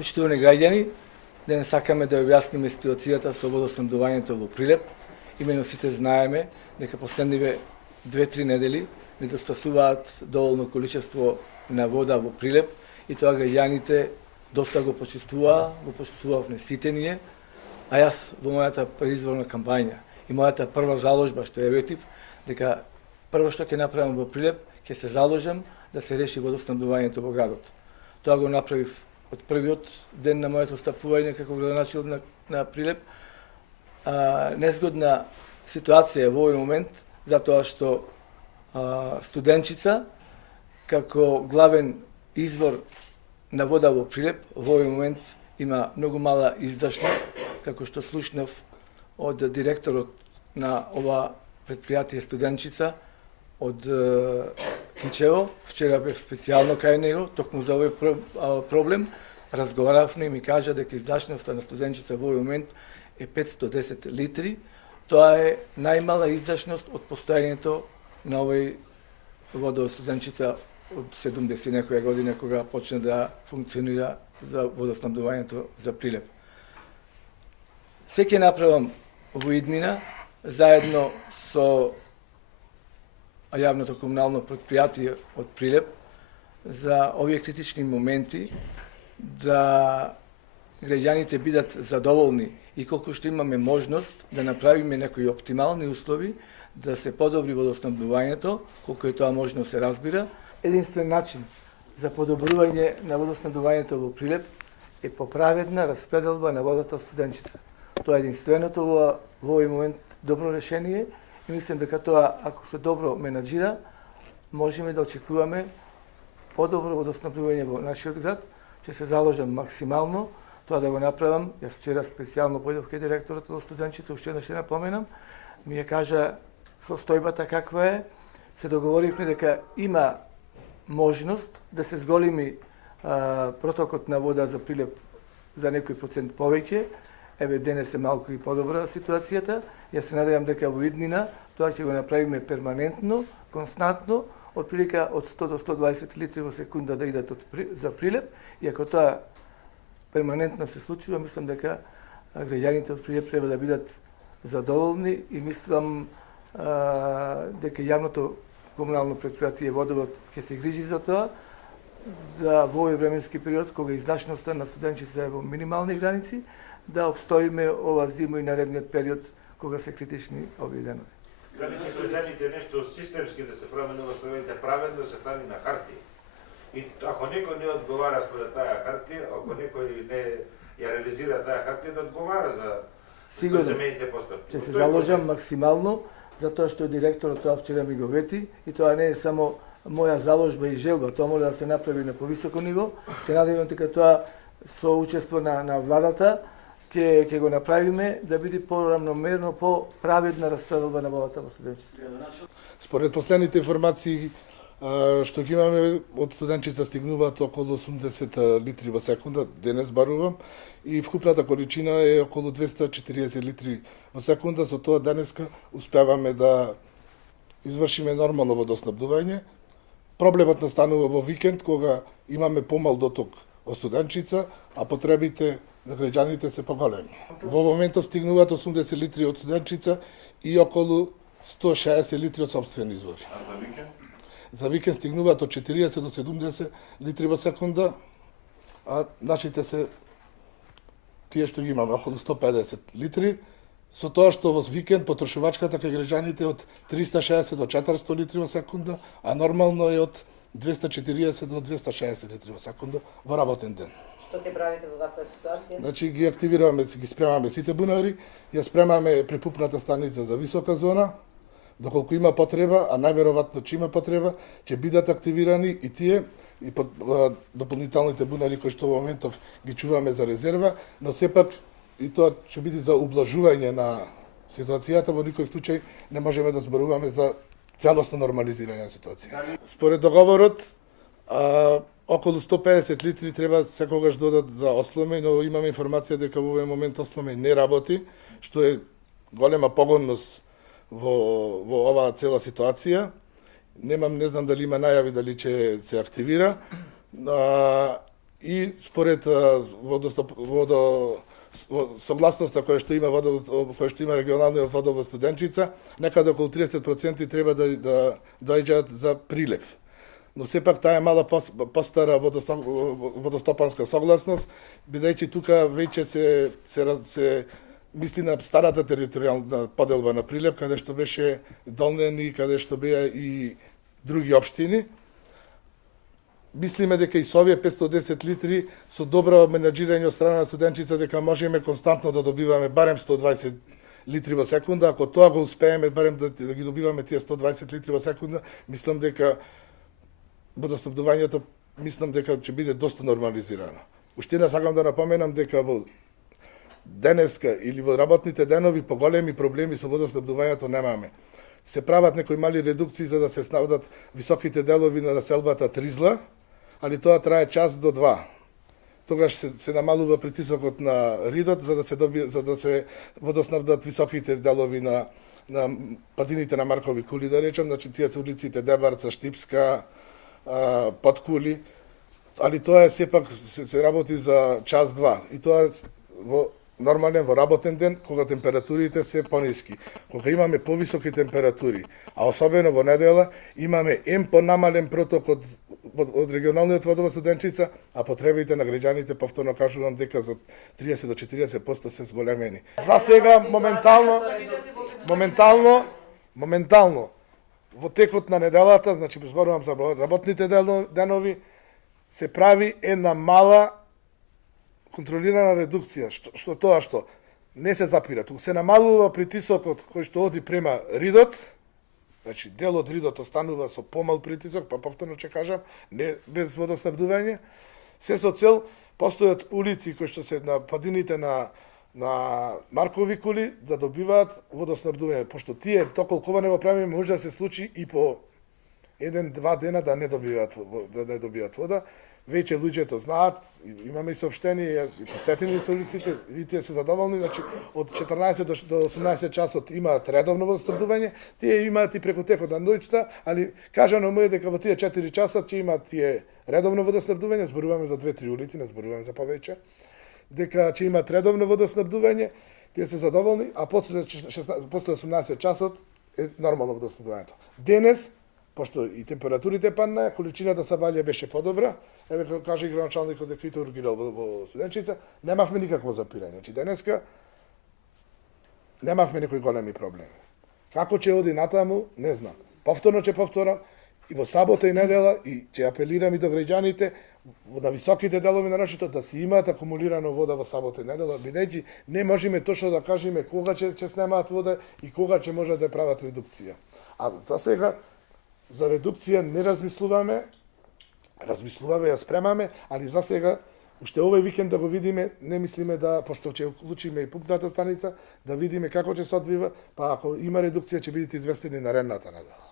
Почитувани граѓани, денес сакаме да објасниме ситуацијата со водоснабдувањето во Прилеп. Имено сите знаеме дека последниве 2-3 недели недостасуваат доволно количество на вода во Прилеп и тоа граѓаните доста го почувствувавме сите ние, а јас во мојата предизборна кампања и мојата прва заложба што ја ветив, дека прво што ќе направам во Прилеп, ќе се заложам да се реши водоснабдувањето во градот. Тоа го направив од првиот ден на моето стапување како градоначелник на Прилеп. Незгодна ситуација во овој момент, затоа што Студенчица, како главен извор на вода во Прилеп, во овој момент има многу мала издашност, како што слушнав од директорот на ова предпријатие Студенчица, од Кичево. Вчера бев специјално кај него, токму за овој проблем. Разговаравме и ми кажа дека издашноста на Студенчица во овој момент е 510 литри. Тоа е најмала издашност од постојањето на овој вода од Студенчица од 70 некоја година, кога почна да функционира за водоснабдувањето за Прилеп. Се ќе направам во иднина, заедно со јавното комунално предпријатие од Прилеп, за овие критични моменти, да граѓаните бидат задоволни и колку што имаме можност да направиме некои оптимални услови, да се подобри водоснабдувањето, колку е тоа можно се разбира. Единствен начин за подобрување на водоснабдувањето во Прилеп е поправедна распределба на водата од Студенчица. Тоа е единственото во овој момент добро решение и мислам дека тоа, ако се добро менаџира, можеме да очекуваме подобро водоснабдување во нашиот град. Ќе се заложам максимално тоа да го направам. Јас вчера специјално појдов кај директорот во Студенчица, уште еднаш ќе напоменам, ми ја кажа состојбата каква е. Се договоривме дека има можност да се зголеми протокот на вода за Прилеп за некој процент повеќе. Еве денес е малку и подобра ситуацијата. Јас се надевам дека во иднина тоа ќе го направиме перманентно, константно, отприлика од 100 до 120 литри во секунда да идат за Прилеп. И ако тоа перманентно се случува, мислам дека граѓаните од Прилеп треба да бидат задоволни и мислам дека јавното комунално предпријатие Водовод ќе се грижи за тоа, да во овој временски период, кога издашноста на Студенчица е во минимални граници, да обстоиме ова зиму и наредниот период, кога се критични овие денови. Дали ќе преземите нешто системски да се променува, што веќе праведно да се стави на хартија? И ако некој не одговара според таа хартија, ако некој не ја реализира таа хартија, да одговара за земените постапки. Ќе се заложам максимално, затоа што директорот тоа вчера ми го вети и тоа не е само моја заложба и желба, тоа мора да се направи на повисоко ниво. Се надевам дека тоа со учество на владата ќе го направиме да биде поравномерно, по-праведна распределба на водата во Студенчица. Според последните информации што ги имаме, од Студенчица стигнуваат околу 80 литри во секунда, денес барувам, и вкупната количина е околу 240 литри во секунда. Со тоа денеска успеваме да извршиме нормално водоснабдување. Проблемот настанува во викенд, кога имаме помал доток од Студенчица, а потребите на граѓаните се поголеми. Во моментов стигнуваат 80 литри од Студенчица и околу 160 литри од собствени извори. А за викенд? За викенд стигнуваат од 40 до 70 литри во секунда, а нашите се тие што ги имаме, околу 150 литри, со тоа што во викенд потрошувачката кај граѓаните од 360 до 400 литри во секунда, а нормално е од 240 до 260 литри во секунда во работен ден. Што ќе правите во ваква ситуација? Значи ги активираме, ги спремаме сите бунари, ја спремаме препупната станица за висока зона, доколку има потреба, а најверојатно че има потреба, ќе бидат активирани и тие и дополнителните бунари кои што во моментов ги чуваме за резерва, но сепак и тоа ќе биде за ублажување на ситуацијата, во никој случај не можеме да зборуваме за целосно нормализирање на ситуација. Според договорот, околу 150 литри треба секогаш додат за Осломе, но имаме информација дека во овој момент Осломе не работи, што е голема погонност во оваа цела ситуација. Не знам дали има најави дали ќе се активира. и според согласноста која што има регионалниот водовод Студенчица, некаде околу 30% треба да доаѓаат за прилив. Но сепак таа е мала постара водостопанска согласност, бидејќи тука веќе се мисли на старата територијална поделба на прилеп, каде што беше Долнени, каде што беа и други општини. Мислиме дека и со овие 510 литри со добро менаџирање од страна на Студенчица дека можеме константно да добиваме барем 120 литри во секунда. Ако тоа го успееме барем да ги добиваме тие 120 литри во секунда, мислам дека водоснабдувањето ќе биде доста нормализирано. Уште не сакам да напоменам дека во денеска или во работните денови поголеми проблеми со водоснабдувањето немаме. Се прават некои мали редукции за да се снабдат високите делови на населбата Тризла, али тоа трае час до два. Тогаш се намалува притисокот на ридот за да се водоснабдат високите делови на падините на Маркови кули, да речем, значи тие се улиците Дебарца, Штипска, Подкули, али тоа е сепак се работи за час-два. И тоа во во работен ден, кога температурите се пониски. Кога имаме повисоки температури, а особено во недела, имаме понамален проток од регионалниот водовод Студенчица, а потребите на граѓаните, повторно кажувам, дека за 30 до 40% се зголемени. За сега, моментално, во текот на неделата, значи зборувам за работните денови, се прави една мала контролирана редукција, што не се запира, туку се намалува притисокот кој што оди према ридот, значи дел од ридот останува со помал притисок, па повторно ќе кажам, не без водоснабдување, се со цел постојат улици кои што се на падините на Маркови кули да добиваат водоснабдување, пошто тие доколку ова не го правиме може да се случи и по 1-2 дена да не добиваат вода. Веќе луѓето знаат, имаме и соопштение, и посетени се улиците, и тие се задоволни, значи од 14 до 18 часот имаат редовно водоснабдување, тие имаат и преку текот на ноќта, али кажано му е дека во тие 4 часа ќе имаат тие редовно водоснабдување, зборуваме за 2-3 улици, не зборуваме за повеќе, дека ќе имаат редовно водоснабдување, тие се задоволни, а после 18 часот е нормално водоснабдувањето. Денес, пошто и температурите падна, количината са валја беше подобра, еве како каже и градоначалникот дека и тој ургирал во Студенчица, немавме никакво запирање. Значи денеска немавме некои големи проблеми. Како ќе оди натаму, не знам. Повторно ќе повторам, и во сабота и недела, и ќе апелирам и до граѓаните на високите делови на нашето да си имаат акумулирано вода во сабота и недела, бидејќи не можеме точно да кажеме кога ќе снемаат вода и кога ќе можат да прават редукција. А за сега за редукција не размислуваме, ја спремаме, али за сега, уште овој викенд да го видиме, не мислиме да, пошто ќе уклучиме и пумпната станица, да видиме како ќе се одвива, па ако има редукција ќе бидете известени наредната недела.